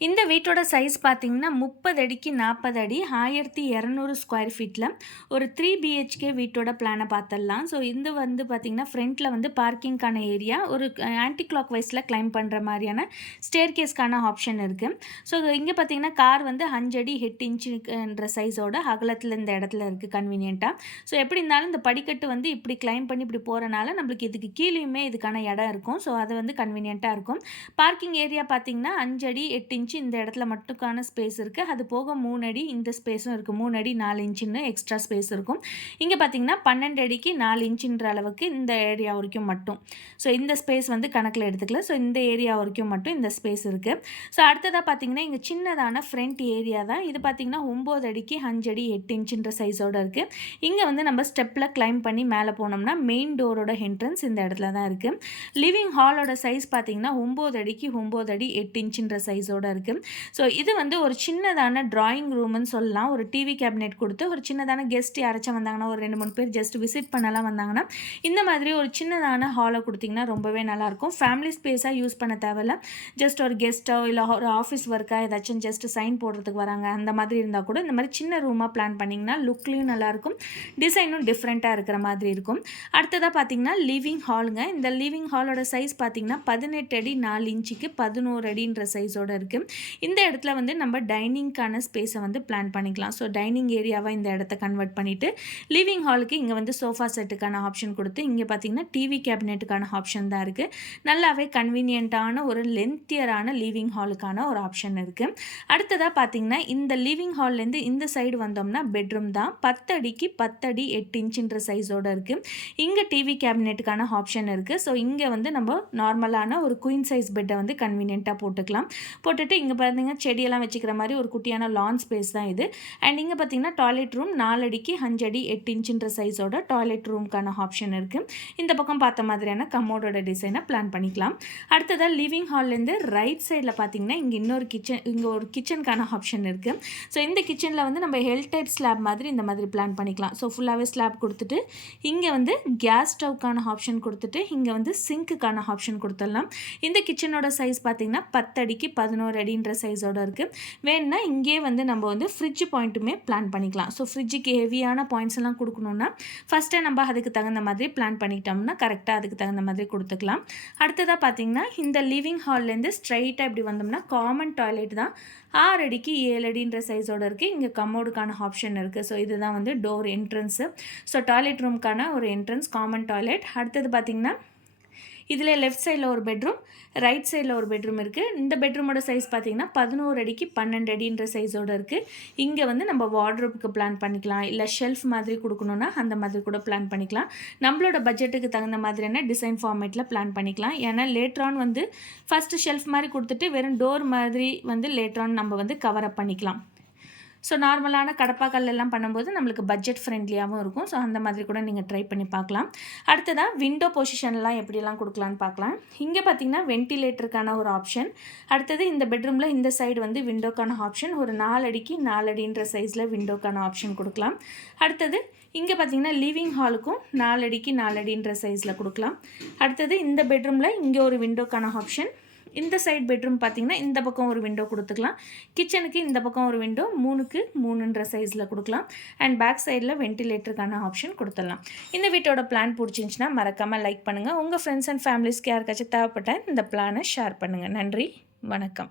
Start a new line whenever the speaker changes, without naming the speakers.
இந்த வீட்டோட சைஸ் பார்த்தீங்கன்னா முப்பது அடிக்கு நாற்பது அடி ஆயிரத்தி இரநூறு ஸ்கொயர் ஃபீட்டில் ஒரு த்ரீ பிஹெச்கே வீட்டோட பிளானை பார்த்துடலாம் ஸோ இது வந்து பார்த்திங்கன்னா ஃப்ரண்ட்டில் வந்து பார்க்கிங்க்கான ஏரியா ஒரு ஆன்டி கிளாக் வைஸில் கிளைம் பண்ணுற மாதிரியான ஸ்டேர் கேஸ்க்கான ஆப்ஷன் இருக்குது ஸோ இங்கே பார்த்தீங்கன்னா கார் வந்து அஞ்சடி ஹெட் இன்ச்சுன்ற சைஸோட அகலத்தில் இந்த இடத்துல இருக்குது கன்வீனியண்ட்டாக ஸோ எப்படி இருந்தாலும் இந்த படிக்கட்டு வந்து இப்படி கிளைம் பண்ணி இப்படி போகிறனால நம்மளுக்கு இதுக்கு கீழேயுமே இதுக்கான இடம் இருக்கும். ஸோ அது வந்து கன்வீனியண்ட்டாக இருக்கும். பார்க்கிங் ஏரியா பார்த்தீங்கன்னா அஞ்சடி எட்டு இன்ச் இன்ச்சு இந்த இடத்துல மட்டுக்கான ஸ்பேஸ் இருக்குது அது போக மூணு அடி இந்த ஸ்பேஸும் இருக்குது மூணு அடி நாலு இன்ச்சுன்னு எக்ஸ்ட்ரா ஸ்பேஸ் இருக்கும். இங்கே பார்த்தீங்கன்னா பன்னெண்டு அடிக்கு நாலு இன்ச்சுன்ற அளவுக்கு இந்த ஏரியா வரைக்கும் மட்டும். ஸோ இந்த ஸ்பேஸ் வந்து கணக்கில் எடுத்துக்கல. ஸோ இந்த ஏரியா வரைக்கும் மட்டும் இந்த ஸ்பேஸ் இருக்குது ஸோ அடுத்ததாக பார்த்தீங்கன்னா இங்கே சின்னதான ஃப்ரண்ட் ஏரியா தான். இது பார்த்தீங்கன்னா ஒம்பது அடிக்கு அஞ்சு அடி எட்டு இன்ச்சுன்ற சைஸோடு இருக்குது இங்கே வந்து நம்ம ஸ்டெப்பில் கிளைம் பண்ணி மேலே போனோம்னா மெயின் டோரோட என்ட்ரன்ஸ் இந்த இடத்துல தான் இருக்குது லிவிங் ஹாலோட சைஸ் பார்த்தீங்கன்னா ஒம்பது அடிக்கு ஒம்பது அடி எட்டு இன்ச்சுன்ற சைஸோட இருக்குது இருக்கு. ஸோ இது வந்து ஒரு சின்னதான ட்ராயிங் ரூம்னு சொல்லலாம். ஒரு டிவி கேபினெட் கொடுத்து ஒரு சின்னதான கெஸ்ட் யாராச்சும் வந்தாங்கன்னா ஒரு ரெண்டு மூணு பேர் ஜஸ்ட் விசிட் பண்ணலாம் வந்தாங்கன்னா இந்த மாதிரி ஒரு சின்னதான ஹாலை கொடுத்திங்கன்னா ரொம்பவே நல்லாயிருக்கும். ஃபேமிலி ஸ்பேஸாக யூஸ் பண்ண தேவையில்ல. ஜஸ்ட் ஒரு கெஸ்ட்டோ இல்லை ஒரு ஆஃபீஸ் ஒர்க்காக ஏதாச்சும் ஜஸ்ட் சைன் போடுறதுக்கு வராங்க அந்த மாதிரி இருந்தால் கூட இந்த மாதிரி சின்ன ரூமாக பிளான் பண்ணிங்கன்னா லுக்லேயும் நல்லாயிருக்கும். டிசைனும் டிஃப்ரெண்ட்டாக இருக்கிற மாதிரி இருக்கும். அடுத்ததாக பார்த்தீங்கன்னா லிவிங் ஹாலுங்க இந்த லிவிங் ஹாலோட சைஸ் பார்த்தீங்கன்னா பதினெட்டு அடி நாலு இன்ச்சுக்கு பதினோரு அடின்ற சைஸோடு இருக்குது இந்த இடத்துல வந்து நம்ம டைனிங்க்கான ஸ்பேஸை வந்து பிளான் பண்ணிக்கலாம். ஸோ டைனிங் ஏரியாவாக இந்த இடத்த கன்வெர்ட் பண்ணிவிட்டு லிவிங் ஹாலுக்கு இங்கே வந்து சோஃபா செட்டுக்கான ஆப்ஷன் கொடுத்து இங்கே பார்த்தீங்கன்னா டிவி கேபினெட்டுக்கான ஆப்ஷன் தான் இருக்குது நல்லாவே கன்வீனியண்ட்டான ஒரு லென்த்தியரான லிவிங் ஹாலுக்கான ஒரு ஆப்ஷன் இருக்குது அடுத்ததாக பார்த்தீங்கன்னா இந்த லிவிங் ஹால்லேருந்து இந்த சைடு வந்தோம்னா பெட்ரூம் தான். பத்தடிக்கு பத்தடி எட்டு இன்ச்சுன்ற சைஸோடு இருக்குது இங்கே டிவி கேபினெட்டுக்கான ஆப்ஷன் இருக்குது ஸோ இங்கே வந்து நம்ம நார்மலான ஒரு குயின் சைஸ் பெட்டை வந்து கன்வீனியண்ட்டாக போட்டுக்கலாம். போட்டுட்டு இங்கே பார்த்தீங்கன்னா செடியெல்லாம் வச்சுக்கிற மாதிரி ஒரு குட்டியான லான் ஸ்பேஸ் தான் இது. அண்ட் இங்கே பார்த்தீங்கன்னா டாய்லெட் ரூம் நாலடிக்கு அஞ்சடி எட்டு இன்ச்சுன்ற சைஸோட டாய்லெட் ரூம்க்கான ஆப்ஷன் இருக்குது இந்த பக்கம் பார்த்த மாதிரியான கம்மோடோட டிசைனை பிளான் பண்ணிக்கலாம். அடுத்ததாக லிவிங் ஹால்லேருந்து ரைட் சைடில் பார்த்தீங்கன்னா இங்கே இன்னொரு கிச்சன் இங்கே ஒரு கிச்சனுக்கான ஆப்ஷன் இருக்குது ஸோ இந்த கிச்சனில் வந்து நம்ம ஹெல்த் டைப் ஸ்லாப் மாதிரி இந்த மாதிரி பிளான் பண்ணிக்கலாம். ஸோ ஃபுல்லாகவே ஸ்லாப் கொடுத்துட்டு இங்கே வந்து கேஸ் ஸ்டவ்க்கான ஆப்ஷன் கொடுத்துட்டு இங்கே வந்து சிங்க்குக்கான ஆப்ஷன் கொடுத்துடலாம். இந்த கிச்சனோட சைஸ் பார்த்தீங்கன்னா பத்தடிக்கு பதினோரு அடி அப்படின்ற சைஸோடு இருக்குது வேணுன்னா இங்கேயே வந்து நம்ம வந்து ஃப்ரிட்ஜ் பாயிண்ட்டுமே பிளான் பண்ணிக்கலாம். ஸோ ஃப்ரிட்ஜுக்கு ஹெவியான பாயிண்ட்ஸ் எல்லாம் கொடுக்கணுன்னா ஃபஸ்ட்டே நம்ம அதுக்கு தகுந்த மாதிரி பிளான் பண்ணிக்கிட்டோம்னா கரெக்டாக அதுக்கு தகுந்த மாதிரி கொடுத்துக்கலாம். அடுத்ததாக பார்த்தீங்கன்னா இந்த லிவிங் ஹால்லேருந்து ஸ்ட்ரைட்டாக இப்படி வந்தோம்னா காமன் டாய்லெட் தான். ஆறு அடிக்கு ஏழு அடின்ற சைஸோடு இருக்குது இங்கே கம்மோடுக்கான ஆப்ஷன் இருக்குது ஸோ இதுதான் வந்து டோர் என்ட்ரன்ஸு ஸோ டாய்லெட் ரூம்க்கான ஒரு என்ட்ரன்ஸ் காமன் டாய்லெட் அடுத்தது பார்த்திங்கன்னா இதில் லெஃப்ட் சைடில் ஒரு பெட்ரூம் ரைட் சைடில் ஒரு பெட்ரூம் இருக்குது இந்த பெட்ரூமோட சைஸ் பார்த்திங்கன்னா பதினோரு அடிக்கு பன்னெண்டு அடின்ற சைஸோடு இருக்குது இங்கே வந்து நம்ம வார்ட்ரோப்புக்கு பிளான் பண்ணிக்கலாம். இல்லை ஷெல்ஃப் மாதிரி கொடுக்கணுன்னா அந்த மாதிரி கூட பிளான் பண்ணிக்கலாம். நம்மளோட பட்ஜெட்டுக்கு தகுந்த மாதிரியான டிசைன் ஃபார்மேட்டில் பிளான் பண்ணிக்கலாம். ஏன்னா லேட்ரான் வந்து ஃபஸ்ட்டு ஷெல்ஃப் மாதிரி கொடுத்துட்டு வெறும் டோர் மாதிரி வந்து லேட்ரான் நம்ம வந்து கவர் அப் பண்ணிக்கலாம். ஸோ நார்மலான கடப்பாக்கல் எல்லாம் பண்ணும்போது நம்மளுக்கு பட்ஜெட் ஃப்ரெண்ட்லியாகவும் இருக்கும். ஸோ அந்த மாதிரி கூட நீங்கள் ட்ரை பண்ணி பார்க்கலாம். அடுத்ததாக விண்டோ பொசிஷன்லாம் எப்படிலாம் கொடுக்கலான்னு பார்க்கலாம். இங்கே பார்த்தீங்கன்னா வென்டிலேட்டருக்கான ஒரு ஆப்ஷன் அடுத்தது இந்த பெட்ரூமில் இந்த சைடு வந்து விண்டோக்கான ஆப்ஷன் ஒரு நாலடிக்கு நாலடின்ற சைஸில் விண்டோக்கான ஆப்ஷன் கொடுக்கலாம். அடுத்தது இங்கே பார்த்தீங்கன்னா லிவிங் ஹாலுக்கும் நாலடிக்கு நாலடின்ற சைஸில் கொடுக்கலாம். அடுத்தது இந்த பெட்ரூமில் இங்கே ஒரு விண்டோக்கான ஆப்ஷன் இந்த சைட் பெட்ரூம் பார்த்தீங்கன்னா இந்த பக்கம் ஒரு விண்டோ கொடுத்துக்கலாம். கிச்சனுக்கு இந்த பக்கம் ஒரு விண்டோ மூணுக்கு மூணுன்ற சைஸில் கொடுக்கலாம். அண்ட் பேக் சைடில் வென்டிலேட்டருக்கான ஆப்ஷன் கொடுத்துடலாம். இந்த வீட்டோட பிளான் பிடிச்சிருந்துச்சின்னா மறக்காமல் லைக் பண்ணுங்கள் உங்கள் ஃப்ரெண்ட்ஸ் அண்ட் ஃபேமிலிஸ்க்கு யாருக்காச்சும் தேவைப்பட்டால் இந்த பிளானை ஷேர் பண்ணுங்கள் நன்றி. வணக்கம்.